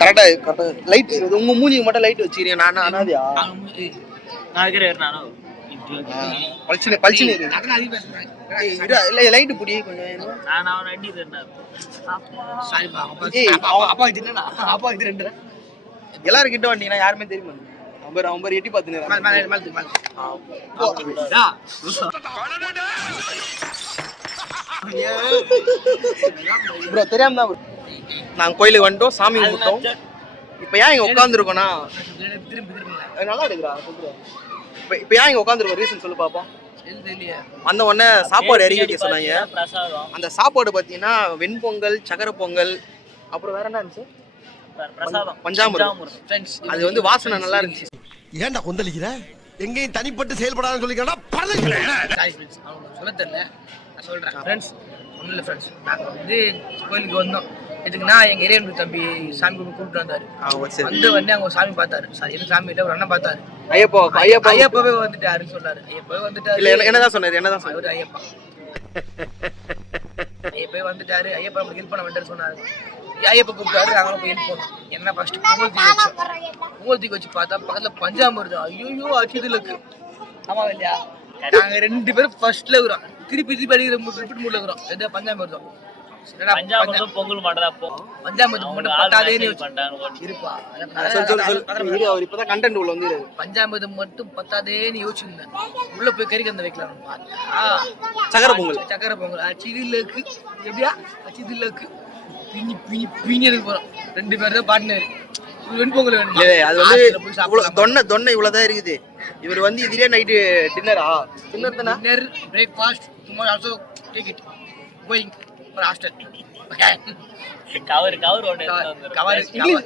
கரெக்டா கரெக்டா லைட் உங்க மூஞ்சிக்கு மட்டும் லைட் வச்சிருக்கீங்க. நான் அனாதியா நான் இருக்கிறேன் நானும் பளிச்சுனே பளிச்சுனே இல்ல லைட் புடி கொஞ்சம். நான் அவன் அடி தரேன். சாரிப்பா அப்பா இது என்னடா அப்பா இது ரெண்டு எல்லாரும் கிட்ட வந்தீங்கன்னா யாருமே தெரியுமா? அவங்க எட்டி பார்த்துன்னு ப்ரோ தெரியாம தான் நாங்கள் கோயிலுக்கு வந்துட்டோம், சாமி கும்பிட்டோம். இப்போ ஏன் இங்கே உட்காந்துருக்கோன்னா நல்லா எடுக்கிறா. இப்போ ஏன் இங்கே உட்காந்துருக்கோம் ரீசன் சொல்லி பார்ப்போம். அந்த உடனே சாப்பாடு இறக்கி வைக்க சொன்னாங்க. அந்த சாப்பாடு பார்த்தீங்கன்னா வெண்பொங்கல், சக்கரை பொங்கல், அப்புறம் வேற என்ன இருந்துச்சு, பஞ்சாமிர்தம். அது வந்து வாசனை நல்லா இருந்துச்சு. ஏன்டா கொந்தளிக்கிற? எங்கேயும் தனிப்பட்டு செயல்படாதுன்னு சொல்லிக்கிறா. சொல்ல தெரியல, நான் சொல்றேன் ஃப்ரெண்ட்ஸ். ஒன்றும் இல்லை ஃப்ரெண்ட்ஸ், நாங்கள் வந்து கோயிலுக்கு வந்தோம். எதுக்குன்னா எங்கள் ஏரியா தம்பி சாமி கூப்பிட்டு வந்தாரு. வந்து அவங்க சாமி பார்த்தாரு. சாரி, என்ன சாமி இல்லை, ஒரு அண்ணன் பார்த்தாரு. ஐயப்பாவே வந்துட்டாருன்னு சொன்னாரு. ஐயப்பாவே வந்துட்டாரு. என்னதான் சொன்னாரு? என்னதான் சொன்னாரு? ஐயப்பாவே வந்துட்டாரு. ஐயப்பா நமக்கு ஹெல்ப் பண்ண வேண்டாம்னு சொன்னாரு. ஐயப்பா கூப்பிட்டாரு. நாங்களும் போய் ஹெல்ப் பண்ணோம். என்ன ஃபர்ஸ்ட் பொங்கல் தூக்கி வச்சு பார்த்தா பக்கத்துல பஞ்சாமிர்தம். ஐயோ அச்சுதுல இருக்கு. ஆமா இல்லையா? நாங்க 2 பேரும் ஃபர்ஸ்ட்ல இருக்கிறோம். திருப்பி அடிக்கிற ரிப்பீட் மூட்ல இருக்கிறோம். எதோ பஞ்சாமிர்தம் பொங்கல் மட்டும் பஞ்சாமிர்தம் மட்டும் பத்தாதேன்னு இருப்பா. அவர் இப்பதான் கண்டென்ட் உள்ள வந்து பஞ்சாமிர்தம் மட்டும் பத்தாதேன்னு யோசிச்சிருந்தேன். உள்ள போய் கறி கந்த வைக்கலாம். சக்கரை பொங்கல் அச்சிதில்லக்கு. எப்படியா அச்சிதில்லக்கு பின்னி பின்னி பின்னி எடுக்க போறோம். 2 பேர் தான் பார்ட்னர். வெண்பொங்கல் வேணும். அது வந்து தொன்னை இவ்வளவுதான் இருக்குது. இவர் வந்து இதுலயே நைட்டு டின்னரா? Dinner breakfast tomorrow also take it going for hostel. Cover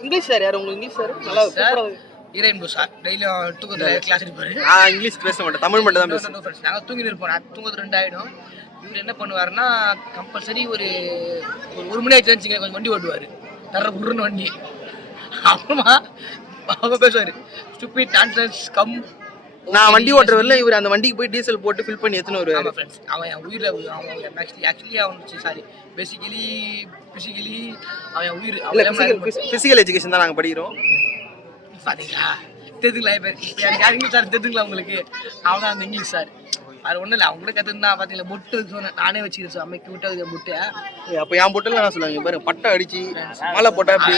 English sir யார்? உங்க இங்கிலீஷ் சார் நல்லா சூப்பரா இரேன்போ சார் டெய்லியும் தூக்கத்துல கிளாஸ் எடுப்பாரு. இங்கிலீஷ் பேச மாட்டேன், தமிழ் மட்டும் தான் பேசுவேன். நாங்க தூங்கி இருப்போம். நான் தூங்குறது 2 ஆயிடும். இவர் என்ன பண்ணுவாருன்னா கம்பல்சரி ஒரு 1 மணி ஆயிடுச்சு வச்சுங்க, கொஞ்சம் வண்டி ஓட்டுவாரு. தர புடுன்னு வண்டி. அப்புறமா அவங்க பேசுவாரு, ஸ்டூபிட் நான்சென்ஸ் கம். நான் வண்டி ஓட்டுறவரில் இவர் அந்த வண்டிக்கு போய் டீசல் போட்டு ஃபில் பண்ணி எடுத்துன்னு வருவாரு. ஃப்ரெண்ட்ஸ், அவன் என் உயிரில் அவன் ஆக்சுவலி அவன் சாரி பேசிக்கலி ஃபிசிக்கலி அவன் உயிர். ஃபிசிக்கல் எஜுகேஷன் தான் நாங்கள் படிக்கிறோம். பார்த்தீங்களா? தெரிஞ்சுங்களா? இப்போ யார் இங்கிலீஷ் சார் தெரிஞ்சுங்களா உங்களுக்கு? அவன் தான் அந்த இங்கிலீஷ் சார். அது ஒன்றும் இல்லை, அவங்க கூட கற்றுருந்தா பார்த்தீங்களா? பொட்டு சொன்னேன் நானே வச்சுக்கிறேன் சார். அமைக்க விட்டு பொட்டு. அப்போ என் பொட்டில் நான் சொல்லுவாங்க பாருங்க, பட்டை அடிச்சு மாலை போட்டா அப்படி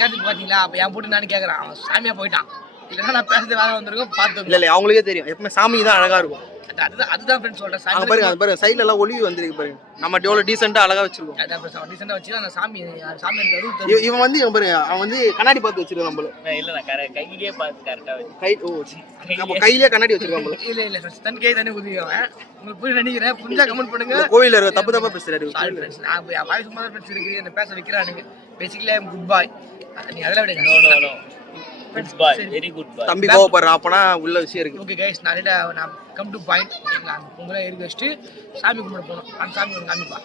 கேட்டுக்கு பார்த்தீங்களா? அப்போ என் பொட்டு நானே கேட்குறேன். அவன் சாமியாக போயிட்டான். இல்லைன்னா நான் பேசுறது வேலை வந்திருக்கோம் பார்த்து. இல்லை அவங்களுக்கே தெரியும் எப்பவுமே சாமி தான் அழகா இருக்கும். அதுதான் ஃப்ரெண்ட்ஸ் சொல்றேன். பாருங்க அது பாருங்க, சைடுல எல்லாம் ஒளிவு வந்திருக்கு பாருங்க. நம்ம எவ்வளவு டீசெண்டா அழகா வச்சிருக்கோம். அதான் ஃப்ரெண்ட்ஸ் டீசெண்டா வச்சு அந்த சாமி இவன் வந்து இவன் பாருங்க, அவன் வந்து கண்ணாடி பார்த்து வச்சிருக்கான் நம்மள. இல்ல நான் கையிலே பார்த்து கரெக்ட்டா கை நம்ம கையிலே கண்ணாடி வச்சிருக்கான் நம்மள. இல்ல ஃப்ரெண்ட்ஸ் தன் கை தானே குதிக்குவான். உங்களுக்கு புரிய நினைக்கிறேன். புரிஞ்சா கமெண்ட் பண்ணுங்க. கோவில்ல இருக்க தப்பு பேசுறாரு. சாரி ஃப்ரெண்ட்ஸ், நான் வாய்ஸ் சும்மா ஃப்ரெண்ட்ஸ் இருக்கு, என்ன பேச வைக்கிறானுங்க. பேசிக்கலி ஐ அம் குட் பாய். நீ அதெல்லாம் விடுங்க. நோ குட் பாய், வெரி குட் பாய். தம்பி கோவப்படுறான், அப்பனா உள்ள விஷயம் இருக்கு. ஓகே गाइस, நான் கம் டு பாயிண்ட். ஓகேங்களா? உங்களே இருக்கு வச்சிட்டு சாமி கும்பிட போறோம். அந்த சாமி வந்து காமிப்பா.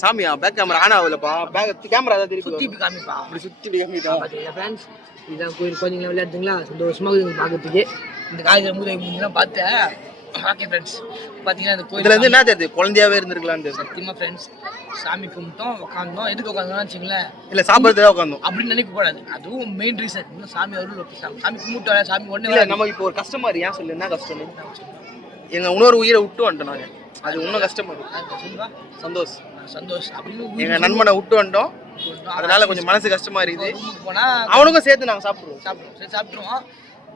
சாமியா? பேக் கேமரா ஆன் ஆகலப்பா. பேக் கேமரா தான் திருப்பி சுத்தி காமிப்பா. அப்படி சுத்தி காமிட்டா. பாத்தீங்களா ஃப்ரெண்ட்ஸ்? இதான் கோயில் கொஞ்சம் விளையாடுங்களா? சந்தோஷமா இருக்கு பார்க்கிறதுக்கு. இந்த காய்கறி மூதைலாம் பார்த்தேன். ஓகே ஃப்ரெண்ட்ஸ், பாத்தீங்கன்னா இந்த கோயில் இதுல இருந்து என்ன தெரியுது? குழந்தையாவே இருந்திருக்கலாம்னு சத்தியமா ஃப்ரெண்ட்ஸ். சாமி கும்பிட்டோம், உட்காந்தோம். எதுக்கு உட்காந்தோம்னு வச்சுங்களேன், இல்ல சாப்பிடுறதுக்காக உட்காந்தோம் அப்படின்னு நினைக்க கூடாது. அதுவும் மெயின் ரீசன். இன்னும் சாமி அருள். சாமி கும்பிட்டோம், சாமி உடனே இல்ல. நம்ம இப்போ ஒரு கஸ்டமர் ஏன் சொல்லு, என்ன கஷ்டம்? எங்க இன்னொரு உயிரை விட்டு வந்துட்டோம் நாங்க. அது இன்னும் கஷ்டமா இருக்கு. சந்தோஷ் அப்படின்னு எங்க நண்பனை விட்டு வந்துட்டோம். அதனால கொஞ்சம் மனசு கஷ்டமா இருக்குது. போனா அவனுக்கும் சேர்த்து நாங்க சாப்பிட்டுருவோம்.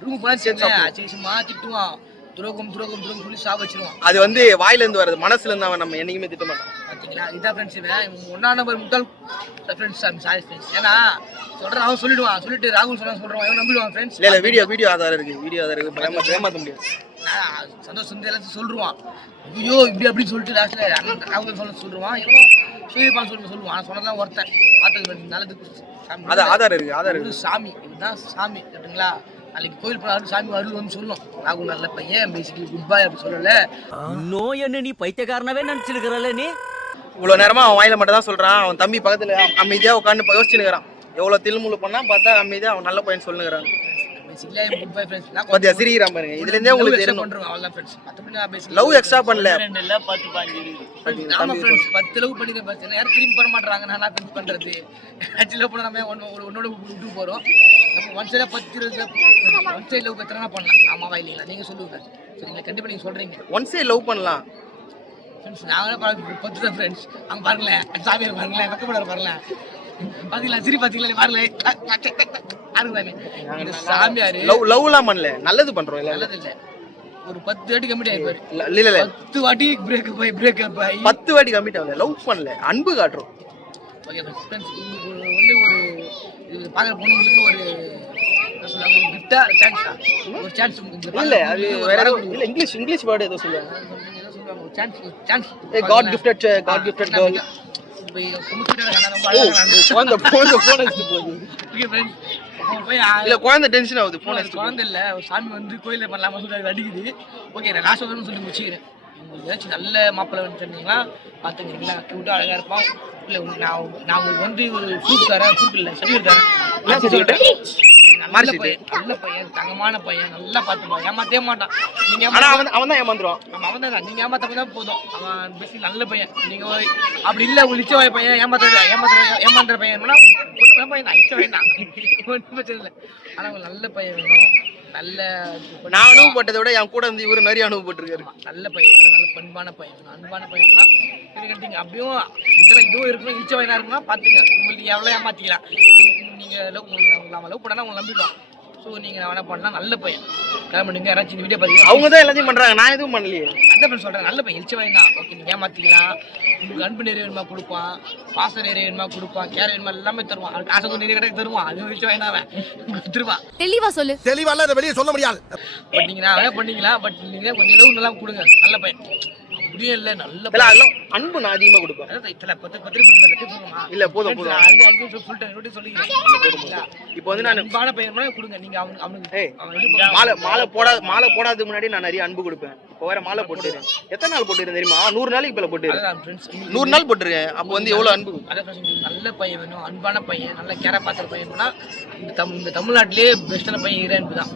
ரூம் போனா சேர்த்து சும்மா திட்டுவான். துரோகம் சொல்லி வச்சிருவான். அது வந்து வாயில இருந்து வர்றது, மனசுல இருந்து அவன் நம்ம என்னைக்குமே திட்ட மாட்டான். பாத்தீங்களா? இதான் ஃப்ரெண்ட்ஸ். 1ஆம் நம்பர் முட்டாள் ஃப்ரெண்ட்ஸ். Sorry friends. ஏன்னா சொல்றான், அவன் சொல்லிடுவான். சொல்லிட்டு ராகுல் சொல்றான், இவன் நம்பிடுவான் ஃப்ரெண்ட்ஸ். இல்ல வீடியோ ஆதாரம் இருக்கு. ஏமாத்த முடியாது. சந்தோஷ் வந்து எல்லாத்தையும் சொல்லுவான். ஐயோ இப்படி அப்படின்னு சொல்லிட்டு லாஸ்ட்ல ராகுல் சொல்லுவான். இவன் ஸ்ரீபான் சொல்லுவான். சொன்னதான் ஒருத்தன் பார்த்தது நல்லதுக்கு. ஆதாரம் இருக்கு. சாமி இதுதான் சாமி. கேட்டுங்களா? நாளைக்கு கோயில் போனாலும் சாமி அருள் வந்து சொல்லும். ராகுல் நல்ல பையன், பேசிக்கலி குட் பாய் அப்படி சொல்லல. இன்னும் என்ன நீ பைத்தியக்காரனவே நினைச்சிருக்கிறல்ல நீ? இவ்வளவு நேரமா அவன் வாயில மட்டும் தான் சொல்றான். அவன் தம்பி பக்கத்துல அமைதியா உட்காந்து யோசிச்சுக்கிறான். எவ்வளவு தில்முழு பண்ணா பார்த்தா அமைதியா அவன் நல்ல பையன் சொல்லுங்கிறான். Basically I good bye friends நான் பாத்தியா சிரிக்கிறான் பாருங்க இதுல இருந்தே உங்களுக்கு எக்ஸ்ட்ரா தெரியணும் பண்றோம் அவ்வளவுதான் ஃப்ரெண்ட்ஸ் மத்தபடி நான் பேசி லவ் எக்ஸ்ட்ரா பண்ணல 2 இல்ல 10 15 இருக்கு. ஆமா ஃப்ரெண்ட்ஸ் 10 லவ் பண்ணிக்க பஸ் யாரும் திரும்பி பண்ண மாட்டாங்க நான் என்ன பண்றது ஆக்சுவலி லவ் பண்ண நம்ம ஒன்னோட விட்டு போறோம் நம்ம ஒன் சைடா 10 20 ஒன் சைடு லவ் எத்தனை பண்ணலாம் ஆமாவா இல்லைங்களா நீங்க சொல்லுங்க சரிங்களா கண்டிப்பா நீங்க சொல்றீங்க ஒன் சைடு லவ் பண்ணலாம் ஃப்ரெண்ட்ஸ் நாங்களே 10 தான் ஃப்ரெண்ட்ஸ் அங்க பாருங்களேன் சாமியார் பாருங்களேன் வெக்கப்படுற பாருங்களேன் பாத்தீங்களா சரி பாத்தீங்களா பாருங்களேன் இந்த சாமியார் லவ்லாம் பண்ணல நல்லது பண்றோம் இல்ல நல்லது இல்ல ஒரு 10 வாட்டி கமிட் ஆயிப்பாரு இல்ல 10 வாட்டி பிரேக்கப் ஆகி 10 வாட்டி கமிட் ஆகல லவ் பண்ணல அன்பு காட்டுறோம் ஓகே ஃப்ரெண்ட்ஸ் உங்களுக்கு வந்து ஒரு இது பாக்குற பொண்ணுங்களுக்கு ஒரு என்ன சொல்றாங்க கிஃப்டா சான்ஸா ஒரு சான்ஸ் இல்ல அது வேற இல்ல இங்கிலீஷ் வேர்ட் ஏதோ சொல்லுவாங்க ஏதோ சொல்றாங்க ஒரு சான்ஸ் காட் கிஃப்டட் கேர்ள் இப்போ குமுக்கிட்ட ரொம்ப அழகா குழந்தை போன் அடிச்சு போகுது ஓகே ஃப்ரெண்ட்ஸ் இல்ல குழந்தை டென்ஷன் ஆகுது போன் அடிச்சு குழந்தை இல்ல ஒரு சாமி வந்து கோயில பண்ணலாமா சொல்லி அடிக்குது ஓகே நான் லாஸ்ட் சொல்லி முடிச்சுக்கிறேன் உங்களுக்கு ஏதாச்சும் நல்ல மாப்பிள்ளை வந்து சொன்னீங்கன்னா பார்த்துக்கிறீங்களா கியூட்டாக அழகாக இருப்பான் இல்லை நான் உங்களுக்கு வந்து ஒரு ஃப்ரூட் தரேன் ஃப்ரூட் இல்லை சர்டிஃபிகேட் தரேன் நல்ல பையன் தங்கமான பையன் நல்லா பார்த்துப்பான் ஏமாத்தே மாட்டான் நீங்க அவன் தான் ஏமாந்துருவான் அவன் தான் நீங்க ஏமாத்த போதும் அவன் பேசி நல்ல பையன் நீங்க அப்படி இல்லை உங்களுக்கு இச்சவாய பையன் ஏமாத்துற பையன்னா ஒன்றும் பையன் தான் இச்ச பையன் தான் ஒன்றும் பிரச்சனை இல்லை ஆனால் அவங்க நல்ல பையன் வேணும் நல்ல நான் அனுபவப்பட்டதை விட என் கூட வந்து இவரு நிறைய அனுபவப்பட்டிருக்காரு நல்ல பையன் நல்ல பண்பான பையன் அன்பான பையன்னா கேட்டீங்க அப்படியும் இதெல்லாம் இதுவும் இருக்கணும் இச்ச வயனா இருக்குன்னா பார்த்துங்க உங்களுக்கு எவ்வளோ ஏமாத்திக்கலாம் நீங்கள் லவ் பண்ணா உங்களை நம்பிடலாம் ஸோ நீங்கள் என்ன பண்ணலாம் நல்ல பையன் கிளம்ப நீங்கள் யாராச்சும் இந்த வீடியோ பார்த்தீங்கன்னா அவங்க தான் எல்லாத்தையும் பண்றாங்க நான் எதுவும் பண்ணலையே அந்த பையன் சொல்கிறேன் நல்ல பையன் இச்ச வயன் தான் ஓகே நீங்கள் ஏமாத்திக்கலாம் உங்களுக்கு அன்பு நிறைய வேணுமா கொடுப்பான் பாசம் நிறைய வேணுமா கொடுப்பான் கேர் வேணுமா எல்லாமே தருவான் அவனுக்கு காசை கொஞ்சம் நிறைய கிட்ட தருவான் அது இச்ச வயனாவன் கொடுத்துருவான் தெளிவா சொல்லு தெளிவால அதை வெளியே சொல்ல முடியாது பட் நீங்கள் நான் வேணா பண்ணிக்கலாம் பட் நீங்கள் கொஞ்சம் லவ் நல்லா கொடுங்க நல்ல பையன் அப்படியே இல்லை நல்ல அதெல்லாம் அன்பு நான் அதிகமா கொடுப்பேன் இல்ல போதும் இப்போ வந்து நான் அன்பான பையன் கொடுங்க நீங்க அவனுக்கு மாலை போடாததுக்கு முன்னாடி நான் நிறைய அன்பு கொடுப்பேன் இப்போ வேற மாலை போட்டுறேன் எத்தனை நாள் போட்டுருக்கேன் தெரியுமா 100 நாளைக்கு மேல போட்டுருக்கேன் 100 நாள் போட்டுருக்கேன் அப்போ வந்து எவ்வளவு அன்பு நல்ல பையன் வேணும் அன்பான பையன் நல்ல கேர பாத்திர பையன்னா இந்த தமிழ்நாட்டிலேயே பெஸ்டான பையன் ஹீரோயின் தான்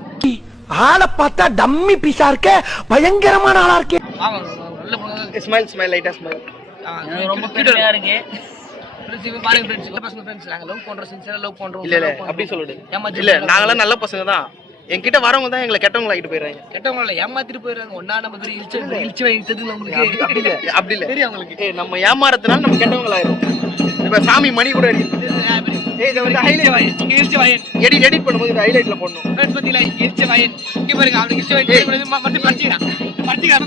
ஆளை பார்த்தா டம்மி பீஸா இருக்க பயங்கரமான ஆளா இருக்கே நல்ல பொண்ணு ஸ்மைல் லைட்டா ஸ்மைல் ரொம்ப பெருமையா இருக்கு பாருங்க ஃப்ரெண்ட்ஸ் நாங்க லவ் பண்றோம் சின்சியரா லவ் பண்றோம் இல்ல அப்படி சொல்லுது இல்ல நாங்களாம் நல்ல பசங்க தான் என்கிட்ட வரவங்க தான் எங்களை கெட்டவங்க ஆகிட்டு போயிடுறாங்க கெட்டவங்க இல்ல ஏமாத்திட்டு போயிடுறாங்க ஒன்னா நம்ம இழிச்சு வைத்தது உங்களுக்கு அப்படி இல்ல தெரியும் உங்களுக்கு நம்ம ஏமாறதுனால நம்ம கெட்டவங்க ஆயிரும் இப்ப சாமி மணி கூட எடிட் பண்ணும்போது இந்த ஹைலைட்ல போடணும் ஃப்ரெண்ட்ஸ் பத்தில இழிச்சு வயன் இங்க பாருங்க அவனுக்கு இழிச்சு வயன் மட்டும் படிச்சுக்கிறான்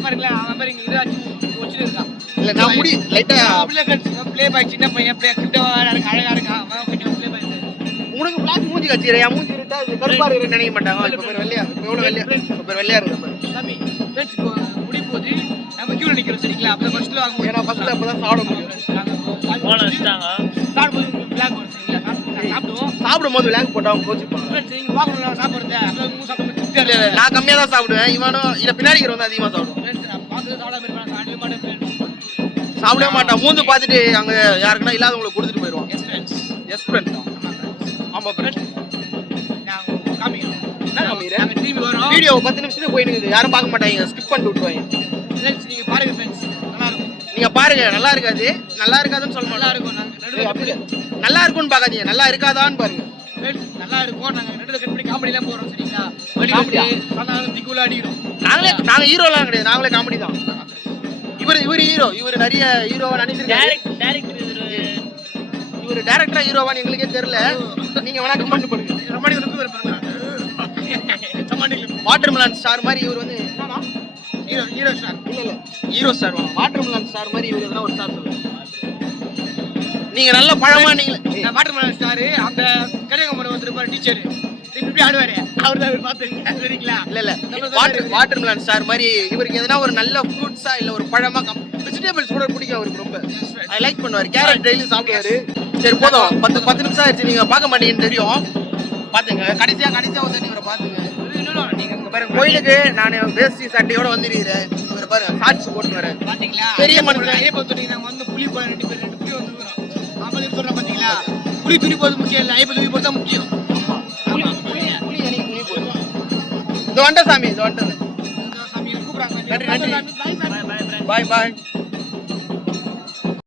பாருங்களேன் அவன் பாருங்க இதாச்சு வச்சுட்டு இருக்கான் இல்ல நான் முடி லைட்டா அப்படியே ஃப்ரெண்ட்ஸ் ப்ளே பாய் சின்ன பையன் ப்ளே கிட்டவா இருக்கு அழகா இருக்கான் அவன் கொஞ்சம் ப்ளே பாய் உனக்கு பிளாக் மூஞ்சி கச்சிரே என் மூஞ்சி இருந்தா இது கருப்பா இருக்குன்னு நினைக்க மாட்டாங்க இப்ப பேர் வெள்ளையா எவ்வளவு வெள்ளையா இப்ப பேர் வெள்ளையா இருக்கு சாமி ஃப்ரெண்ட்ஸ் இப்போ முடி போது நம்ம கியூல நிக்கிறோம் சரிங்களா அப்ப ஃபர்ஸ்ட்ல வாங்க ஏன்னா ஃபர்ஸ்ட்ல அப்பதான் சாப்பிட முடியும் போன வச்சிட்டாங்க சாப்பிடும்போது பிளாக் போர்டு சரிங்களா சாப்பிடும்போது விளாக் போட்டா அவங்க கோச்சிப்பாங்க ஃப்ரெண்ட்ஸ் நீங்க வாங்கணும் சாப்பிடுறது அப்புறம் மூணு சாப்பிடுறது நான் கம்மியா தான் சாப்பிடுவேன் இவனும் இல்ல பின்னாடி இருக்கிறவங்க அதிகமா சாப்பிடுவோம் ஃப்ரெண்ட்ஸ் நான் பாத்து சாப்பிடாம இருப்பேன் சாப்பிடவே மாட்டேன் ஃப்ரெண்ட்ஸ் சாப்பிடவே மாட்டான் மூந்து பார்த்துட்டு அங்க யாருக்குன்னா இல்லாதவங்களுக்கு கொடுத்துட்டு போயிடுவான் எஸ் ஃப்ரெண்ட்ஸ் எஸ் ஃப்ரெண்ட் ஆமா ஃப்ரெண்ட் நாங்க காமிக்கிறோம் என்ன காமிக்கிறேன் நாங்க திரும்பி வரோம் வீடியோ 10 நிமிஷத்துக்கு போயிட்டு இருக்குது யாரும் பார்க்க மாட்டாங்க ஸ்கிப் பண்ணிட்டு விட்டுருவாங்க ஃப்ரெண்ட்ஸ் நீங்க பாருங்க ஃப்ரெண்ட்ஸ் நல்லா இருக்கும் நீங்க பாருங்க நல்லா இருக்காது நல்லா இருக்காதுன்னு சொல்ல நல்லா மாட்டோம் இருக்கும் நாங்க நடுவுல அப்படி நல்லா இருக்கும்னு பாக்காதீங்க நல்லா இருக்காதான்னு பாருங்க ஃப்ரெண்ட்ஸ் நல்லா இருக்கும் நாங்க நடுவுல கட் பண்ணி காமெடி எல்லாம் போறோம் சரிங்களா வடிகட்டி சாதாரண திக்குல அடிக்கிறோம் நாங்க ஹீரோலாம் கிடையாது நாங்களே காமெடி தான் இவர் ஹீரோ இவர் நிறைய ஹீரோவா நடிச்சிருக்காரு இவர் டைரக்டரா ஹீரோவான்னு எங்களுக்கே தெரியல நீங்க வேணா கமெண்ட் பண்ணுங்க ரமணி வந்து இருப்பாங்க வாட்டர்மெலன் ஸ்டார் மாதிரி இவர் வந்து ஹீரோ ஸ்டார் இல்ல ஹீரோ ஸ்டார் வாட்டர்மெலன் ஸ்டார் மாதிரி இவர் எதனா ஒரு ஸ்டார் சொல்லுங்க நீங்க நல்ல பழமா நீங்க வாட்டர்மெலன் ஸ்டார் அந்த கன்னியாகுமரி வந்திருப்பாரு டீச்சர் இப்படி ஆடுவாரு அவர் தான் பாத்துங்க சரிங்களா இல்ல வாட்டர்மெலன் ஸ்டார் மாதிரி இவருக்கு எதனா ஒரு நல்ல ஃப்ரூட்ஸா இல்ல ஒரு பழமா வெஜிடபிள்ஸ் கூட பிடிக்கும் அவருக்கு ரொம்ப ஐ லைக் பண்ணுவாரு கேரட் டெய்லி சாப்பிடுவாரு சரி போதும் 10 நிமிஷம் ஆயிடுச்சு நீங்க பார்க்க மாட்டீங்கன்னு தெரியும் பாத்துங்க கடைசியா ஒரு தண்ணி இவரை பாத்துங்க நீங்க இங்க பாருங்க கோயிலுக்கு நான் வேஷ்டி சட்டையோட வந்துருக்கிறேன் இவரை பாருங்க ஷார்ட்ஸ் போட்டு வரேன் பாத்தீங்களா பெரிய மனுஷன் ஐயப்ப துணி நாங்க வந்து புலி போல 2 புலி வந்துறோம் 50 சொல்றோம் பாத்தீங்களா புலி துணி போறது முக்கியம் இல்ல ஐயப்ப துணி போறது முக்கியம் புலி எனக்கு புலி போடுவோம் இது வந்துட்டேன் சாமி, இது வந்துட்டேன். நன்றி நன்றி. பாய் பாய்.